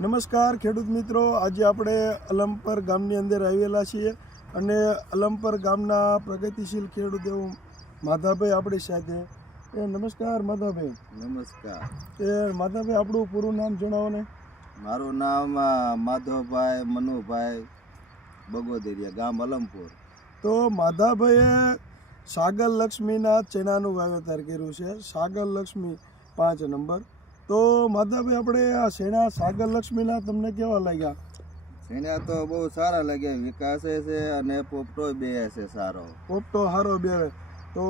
નમસ્કાર ખેડૂત મિત્રો, આજે આપણે અલમપર ગામની અંદર આવેલા છીએ અને અલમપર ગામના પ્રગતિશીલ ખેડૂત એવું માધાભાઈ આપણી સાથે. નમસ્કાર માધાભાઈ. નમસ્કાર. માધાભાઈ, આપણું પૂરું નામ જણાવો ને. મારું નામ માધવભાઈ મનુભાઈ બગોદરિયા, ગામ અલમપુર. તો માધાભાઈએ સાગર લક્ષ્મીના ચણાનું વાવેતર કર્યું છે, સાગર લક્ષ્મી 5 નંબર. તો માધાભાઈ, આપણે આ શેણા સાગર લક્ષ્મીના તમને કેવા લાગ્યા? શેણા તો બહુ સારા લાગ્યા, વિકાસે છે અને પોપટો બે છે સારો. પોપટો સારો બેવે. તો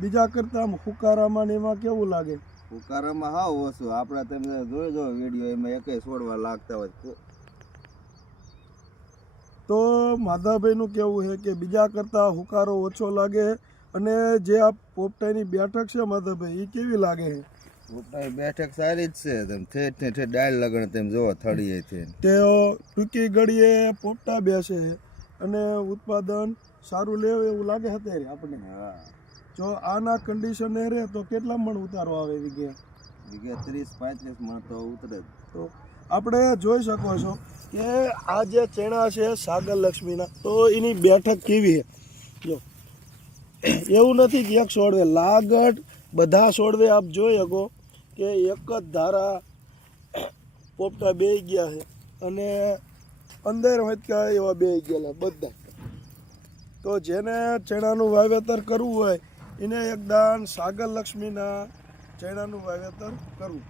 બીજા કરતાં હુકારામાં ને એમાં કેવું લાગે? હુકારામાં હાવ ઓછું. આપણે તમે જોઈ વિડીયો, એમાં એકેય છોડવા લાગતા હોય. તો માધાભાઈનું કેવું છે કે બીજા કરતાં હુકારો ઓછો લાગે. અને જે આ પોપટાની બેઠક છે માધાભાઈ, એ કેવી લાગે છે? પોપટાની બેઠક સારી જ છે. તમે ઠેઠ ડાળ લગણ તેમ જોવો થળીએ છે. તે ટૂંકી ઘડીએ પોપટા બેસે અને ઉત્પાદન સારું લે એવું લાગે અત્યારે આપણને. હા, જો આના કન્ડિશને રહે તો કેટલા મણ ઉતારો આવે વીઘે? 30-35 મણ તો ઉતરે. તો આપણે જોઈ શકો છો કે આ જે ચણા છે સાગર લક્ષ્મીના, તો એની બેઠક કેવી છે. જો એવું નથી કે એક છોડવે લાગટ, બધા છોડવે આપ જોઈ શકો કે એક જ ધારા પોપટા બેહી ગયા છે અને અંદર વચકા એવા બેહી ગયેલા બધા. તો જેને ચણાનું વાવેતર કરવું હોય એને એકદમ સાગર લક્ષ્મીના ચણાનું વાવેતર કરવું.